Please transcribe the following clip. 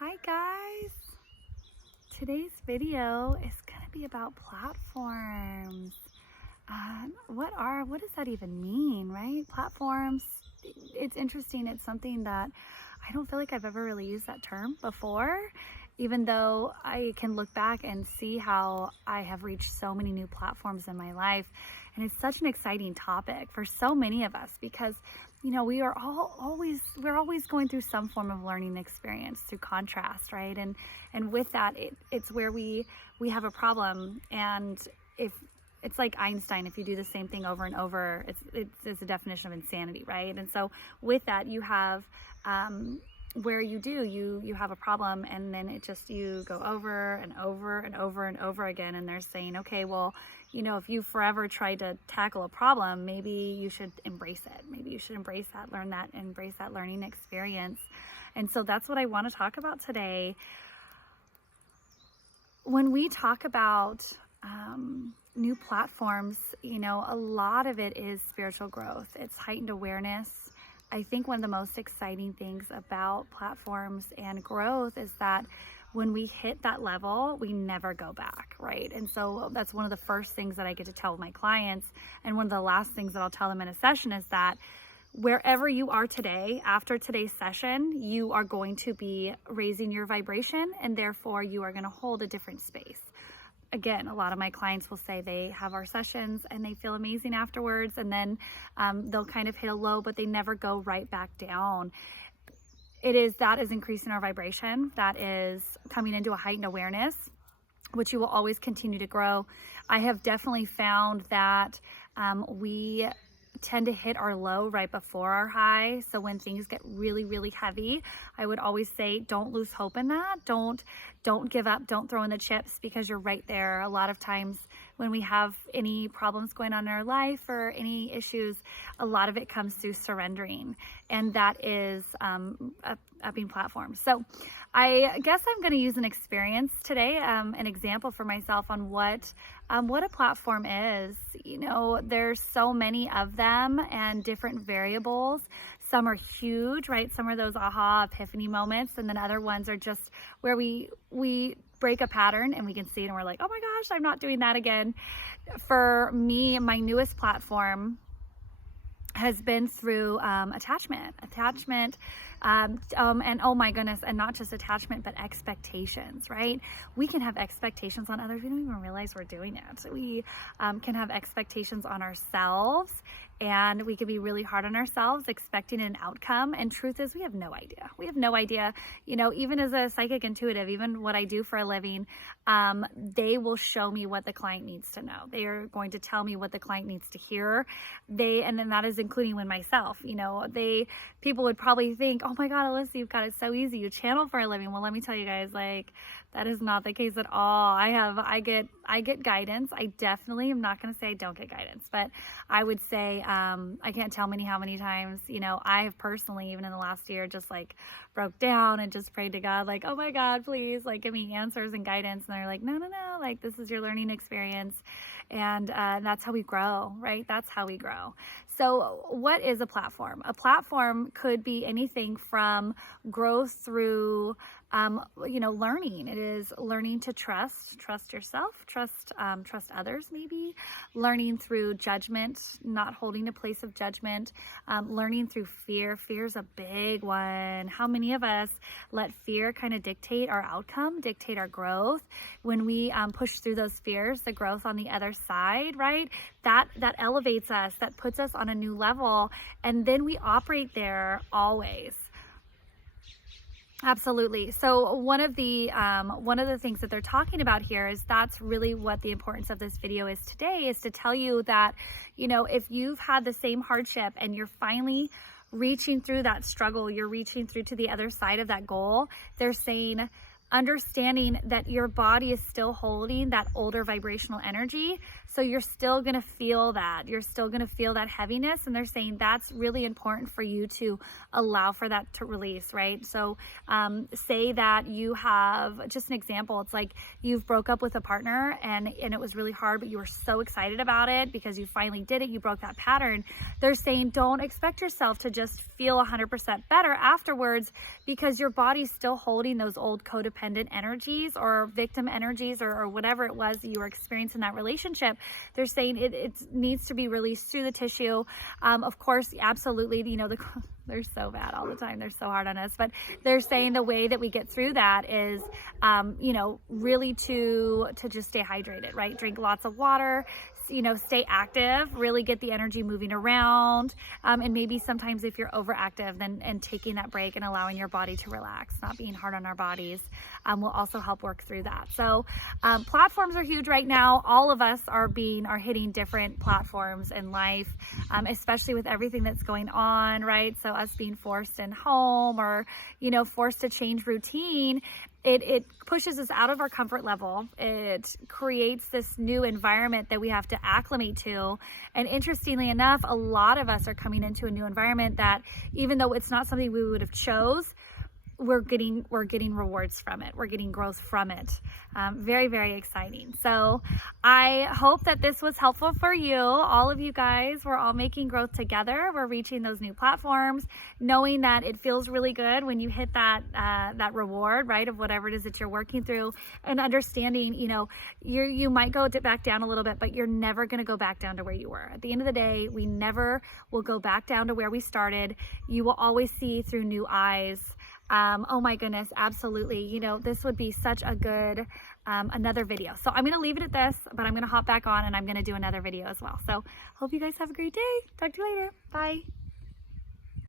Hi guys! Today's video is going to be about platforms. What does that even mean, right? Platforms, it's interesting. It's something that I don't feel like I've ever really used that term before, even though I can look back and see how I have reached so many new platforms in my life. And it's such an exciting topic for so many of us because we are we're always going through some form of learning experience through contrast, right? And with that, it's where we have a problem, and if it's like Einstein, if you do the same thing over and over, it's a definition of insanity, right? And so with that, you have where you have a problem, and then you go over and over and over and over again, and they're saying, okay, well, if you forever tried to tackle a problem, maybe you should embrace it. Maybe you should embrace that, embrace that learning experience. And so that's what I want to talk about today. When we talk about new platforms, a lot of it is spiritual growth. It's heightened awareness. I think one of the most exciting things about platforms and growth is that when we hit that level, we never go back, right? And so that's one of the first things that I get to tell my clients. And one of the last things that I'll tell them in a session is that wherever you are today, after today's session, you are going to be raising your vibration, and therefore you are going to hold a different space. Again, a lot of my clients will say they have our sessions and they feel amazing afterwards, and then they'll kind of hit a low, but they never go right back down. That is increasing our vibration. That is coming into a heightened awareness, which you will always continue to grow. I have definitely found that we tend to hit our low right before our high. So when things get really, really heavy, I would always say, don't lose hope in that. Don't give up. Don't throw in the chips, because you're right there. A lot of times when we have any problems going on in our life or any issues, a lot of it comes through surrendering. And that is upping platforms. So I guess I'm going to use an experience today, an example for myself on what a platform is. There's so many of them and different variables. Some are huge, right? Some are those aha epiphany moments, and then other ones are just where we break a pattern and we can see it and we're like, oh my gosh, I'm not doing that again. For me, my newest platform has been through attachment, and oh my goodness, and not just attachment, but expectations, right? We can have expectations on others. We don't even realize we're doing it. We can have expectations on ourselves, and we can be really hard on ourselves, expecting an outcome. And truth is, we have no idea. We have no idea. Even as a psychic intuitive, even what I do for a living, they will show me what the client needs to know. They are going to tell me what the client needs to hear. And then that is including when myself, people would probably think, oh my God, Alyssa, you've got it so easy. You channel for a living. Well, let me tell you guys, that is not the case at all. I get guidance. I definitely am not going to say I don't get guidance, but I would say, I can't tell how many times, I have personally, even in the last year, just broke down and just prayed to God, oh my God, please, give me answers and guidance. And they're like, no, this is your learning experience. And that's how we grow, right? That's how we grow. So what is a platform? A platform could be anything from growth through, learning. It is learning to trust yourself, trust others, maybe learning through judgment, not holding a place of judgment, learning through fear. Fear is a big one. How many of us let fear kind of dictate our outcome, dictate our growth? When we push through those fears, the growth on the other side, right? That elevates us, that puts us on a new level, and then we operate there always. Absolutely. So one of the things that they're talking about here is that's really what the importance of this video is today, is to tell you that, if you've had the same hardship and you're finally reaching through that struggle, you're reaching through to the other side of that goal, they're saying, understanding that your body is still holding that older vibrational energy. So you're still going to feel that. You're still going to feel that heaviness. And they're saying that's really important for you to allow for that to release, right? So say that you have, just an example, it's like you've broke up with a partner and it was really hard, but you were so excited about it because you finally did it. You broke that pattern. They're saying don't expect yourself to just feel 100% better afterwards, because your body's still holding those old codependent energies or victim energies or whatever it was that you were experiencing in that relationship. They're saying it needs to be released through the tissue. Of course, absolutely, they're so bad all the time. They're so hard on us, but they're saying the way that we get through that is, really to just stay hydrated, right? Drink lots of water, stay active, really get the energy moving around. And maybe sometimes if you're overactive, and taking that break and allowing your body to relax, not being hard on our bodies, will also help work through that. So platforms are huge right now. All of us are hitting different platforms in life, especially with everything that's going on, right? So us being forced in home or, forced to change routine, it pushes us out of our comfort level. It creates this new environment that we have to acclimate to. And interestingly enough, a lot of us are coming into a new environment that, even though it's not something we would have chose, we're getting rewards from it. We're getting growth from it. Very, very exciting. So I hope that this was helpful for you. All of you guys, we're all making growth together. We're reaching those new platforms, knowing that it feels really good when you hit that reward, right, of whatever it is that you're working through, and understanding, you might go back down a little bit, but you're never going to go back down to where you were. At the end of the day, we never will go back down to where we started. You will always see through new eyes. Oh my goodness, absolutely. This would be such a good, another video. So I'm going to leave it at this, but I'm going to hop back on and I'm going to do another video as well. So hope you guys have a great day. Talk to you later. Bye.